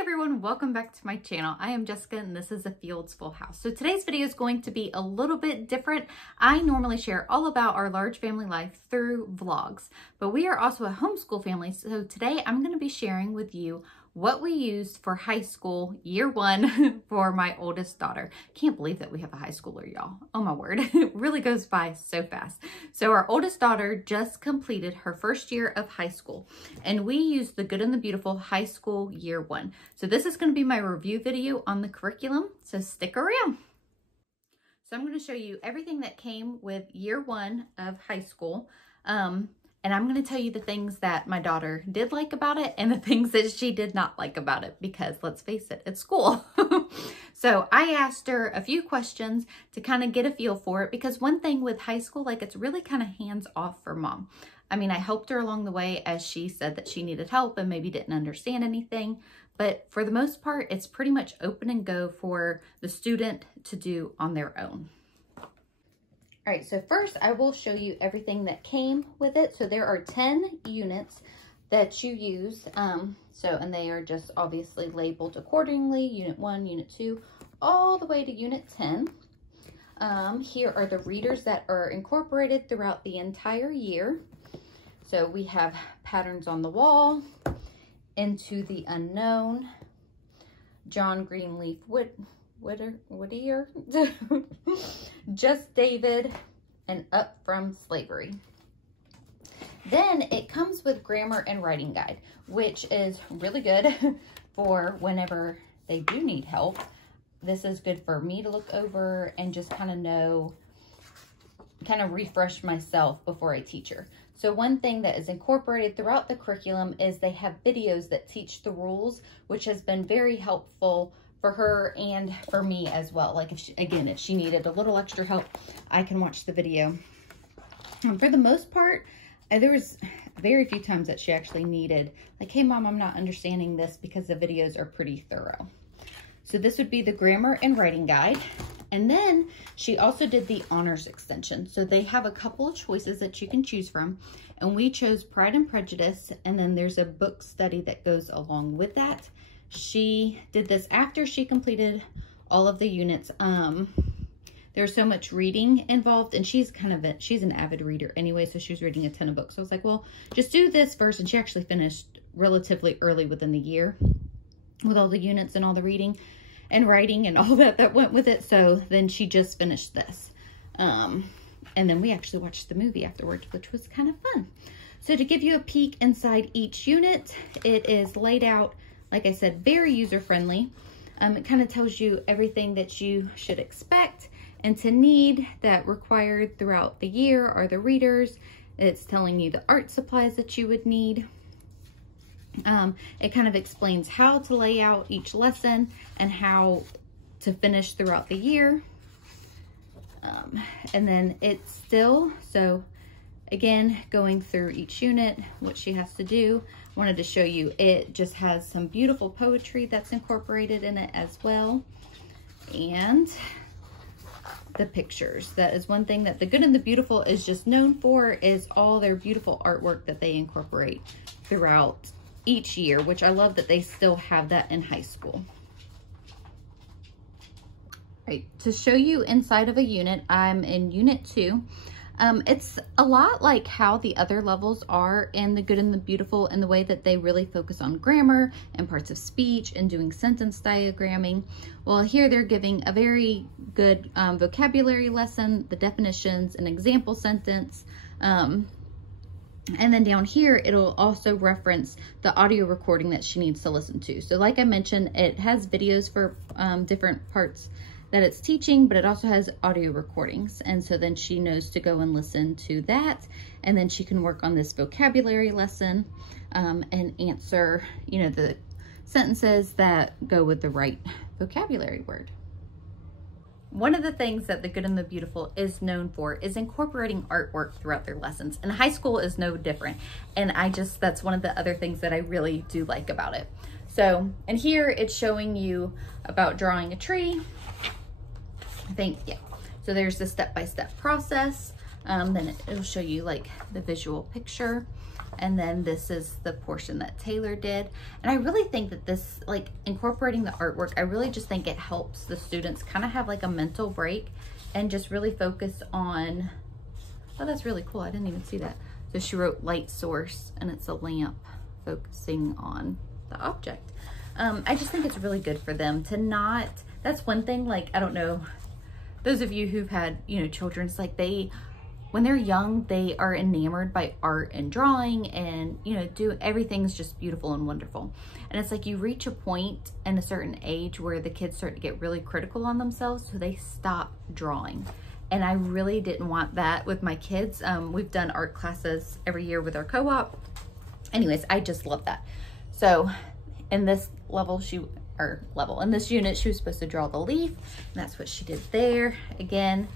everyone, welcome back to my channel. I am Jessica and this is A Fields Full House. So today's video is going to be a little bit different. I normally share all about our large family life through vlogs, but we are also a homeschool family. So today I'm going to be sharing with you what we used for high school year one for my oldest daughter. Can't believe that we have a high schooler, y'all. Oh my word, it really goes by so fast. So our oldest daughter just completed her first year of high school and we used the Good and the Beautiful high school year one. So this is going to be my review video on the curriculum, so stick around. So I'm going to show you everything that came with year one of high school. And I'm going to tell you the things that my daughter did like about it and the things that she did not like about it, because let's face it, it's school. So I asked her a few questions to kind of get a feel for it, because one thing with high school, like, it's really kind of hands off for mom. I mean, I helped her along the way as she said that she needed help and maybe didn't understand anything. But for the most part, it's pretty much open and go for the student to do on their own. All right, so first I will show you everything that came with it. So there are 10 units that you use. And they are just obviously labeled accordingly, unit 1, unit 2, all the way to unit 10. Here are the readers that are incorporated throughout the entire year. So we have Patterns on the Wall, Into the Unknown, John Greenleaf Whittier, Just David, and Up from Slavery. Then it comes with grammar and writing guide, which is really good for whenever they do need help. This is good for me to look over and just kind of know, kind of refresh myself before I teach her. So one thing that is incorporated throughout the curriculum is they have videos that teach the rules, which has been very helpful for her and for me as well. Like, if she needed a little extra help, I can watch the video. For the most part, there was very few times that she actually needed, like, hey mom, I'm not understanding this, because the videos are pretty thorough. So this would be the grammar and writing guide. And then she also did the honors extension. So they have a couple of choices that you can choose from. And we chose Pride and Prejudice. And then there's a book study that goes along with that. She did this after she completed all of the units. There's so much reading involved, and she's an avid reader anyway, so she was reading a ton of books. So I was like, well, just do this first. And she actually finished relatively early within the year with all the units and all the reading and writing and all that went with it. So then she just finished this. And then we actually watched the movie afterwards, which was kind of fun. So to give you a peek inside each unit, it is laid out, like I said, very user-friendly. It kind of tells you everything that you should expect and to need that required throughout the year are the readers. It's telling you the art supplies that you would need. It kind of explains how to lay out each lesson and how to finish throughout the year. And then it's still, so again, going through each unit, what she has to do. Wanted to show you, it just has some beautiful poetry that's incorporated in it as well. And the pictures. That is one thing that the Good and the Beautiful is just known for, is all their beautiful artwork that they incorporate throughout each year, which I love that they still have that in high school. Right, to show you inside of a unit, I'm in unit 2. It's a lot like how the other levels are in the Good and the Beautiful, in the way that they really focus on grammar and parts of speech and doing sentence diagramming. Well, here they're giving a very good vocabulary lesson, the definitions, an example sentence. And then down here, it'll also reference the audio recording that she needs to listen to. So like I mentioned, it has videos for different parts that it's teaching, but it also has audio recordings. And so then she knows to go and listen to that. And then she can work on this vocabulary lesson and answer, you know, the sentences that go with the right vocabulary word. One of the things that the Good and the Beautiful is known for is incorporating artwork throughout their lessons. And high school is no different. And that's one of the other things that I really do like about it. So, and here it's showing you about drawing a tree. I think, yeah. So there's the step-by-step process. Then it'll show you like the visual picture. And then this is the portion that Taylor did. And I really think that this, like incorporating the artwork, I really just think it helps the students kind of have like a mental break and just really focus on, oh, that's really cool. I didn't even see that. So she wrote light source, and it's a lamp focusing on the object. I just think it's really good for them to not, that's one thing, like, I don't know, those of you who've had, you know, children, it's like when they're young, they are enamored by art and drawing and, you know, everything's just beautiful and wonderful. And it's like you reach a point in a certain age where the kids start to get really critical on themselves, so they stop drawing. And I really didn't want that with my kids. We've done art classes every year with our co-op. Anyways, I just love that. So in this in this unit, she was supposed to draw the leaf, and that's what she did there. Again,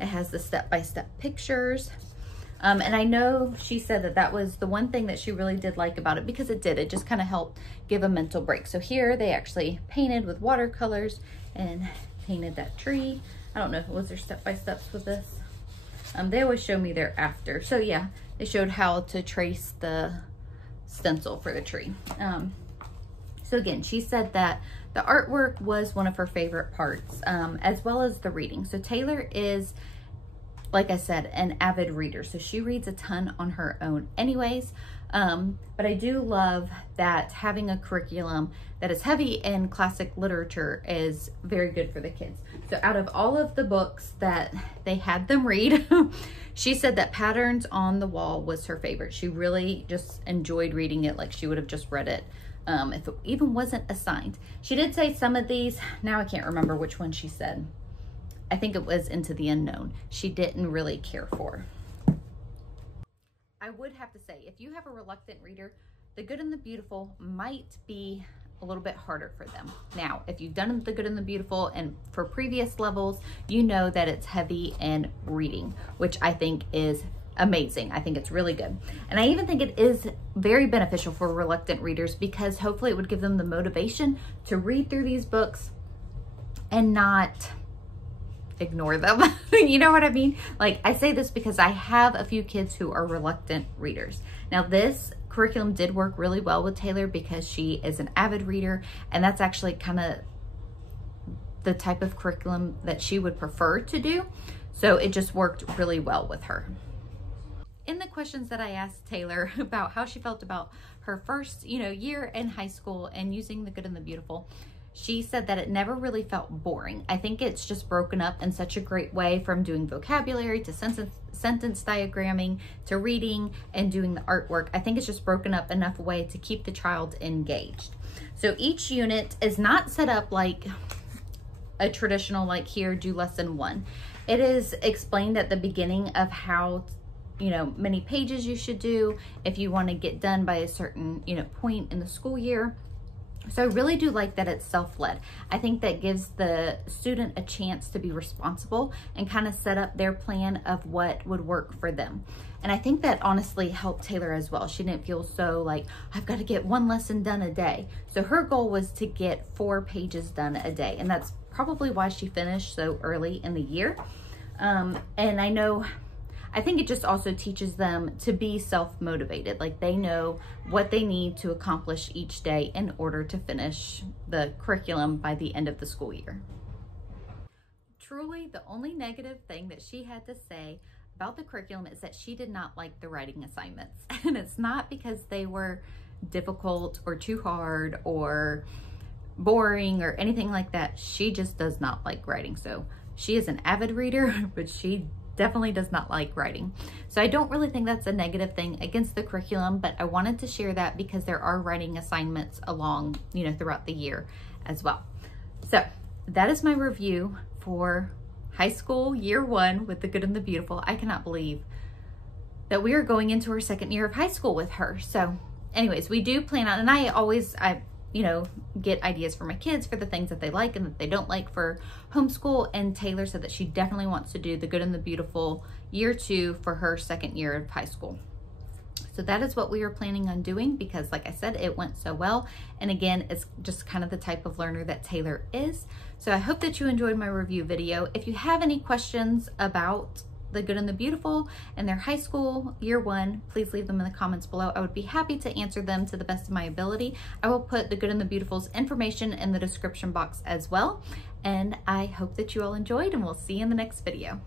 it has the step-by-step pictures. And I know she said that that was the one thing that she really did like about it, because it just kind of helped give a mental break. So here they actually painted with watercolors and painted that tree. I don't know, was there step-by-steps with this? They always show me their after. So yeah, they showed how to trace the stencil for the tree. So again, she said that the artwork was one of her favorite parts, as well as the reading. So Taylor is, like I said, an avid reader. So she reads a ton on her own anyways. But I do love that having a curriculum that is heavy in classic literature is very good for the kids. So out of all of the books that they had them read, she said that Patterns on the Wall was her favorite. She really just enjoyed reading it, like she would have just read it if it even wasn't assigned. She did say some of these, now I can't remember which one she said. I think it was Into the Unknown. She didn't really care for. I would have to say, if you have a reluctant reader, The Good and the Beautiful might be a little bit harder for them. Now, if you've done The Good and the Beautiful and for previous levels, you know that it's heavy in reading, which I think is amazing. I think it's really good. And I even think it is very beneficial for reluctant readers, because hopefully it would give them the motivation to read through these books and not ignore them. You know what I mean? Like, I say this because I have a few kids who are reluctant readers. Now, this curriculum did work really well with Taylor because she is an avid reader, and that's actually kind of the type of curriculum that she would prefer to do. So it just worked really well with her. In the questions that I asked Taylor about how she felt about her first, year in high school and using The Good and the Beautiful, she said that it never really felt boring. I think it's just broken up in such a great way, from doing vocabulary to sentence diagramming to reading and doing the artwork. I think it's just broken up enough way to keep the child engaged. So each unit is not set up like a traditional, like, here, do lesson 1. It is explained at the beginning of how many pages you should do if you want to get done by a certain, point in the school year. So I really do like that it's self-led. I think that gives the student a chance to be responsible and kind of set up their plan of what would work for them. And I think that honestly helped Taylor as well. She didn't feel so like, I've got to get one lesson done a day. So her goal was to get 4 pages done a day. And that's probably why she finished so early in the year. And I think it just also teaches them to be self-motivated. Like, they know what they need to accomplish each day in order to finish the curriculum by the end of the school year. Truly, the only negative thing that she had to say about the curriculum is that she did not like the writing assignments. And it's not because they were difficult or too hard or boring or anything like that. She just does not like writing. So she is an avid reader, but she definitely does not like writing. So I don't really think that's a negative thing against the curriculum, but I wanted to share that because there are writing assignments along, throughout the year as well. So that is my review for high school year 1 with The Good and the Beautiful. I cannot believe that we are going into our 2nd year of high school with her. So anyways, we do plan on, and I get ideas for my kids for the things that they like and that they don't like for homeschool. And Taylor said that she definitely wants to do The Good and the Beautiful year 2 for her 2nd year of high school. So that is what we are planning on doing because, like I said, it went so well. And again, it's just kind of the type of learner that Taylor is. So I hope that you enjoyed my review video. If you have any questions about the Good and the Beautiful in their high school year 1, please leave them in the comments below. I would be happy to answer them to the best of my ability. I will put the Good and the Beautiful's information in the description box as well. And I hope that you all enjoyed, and we'll see you in the next video.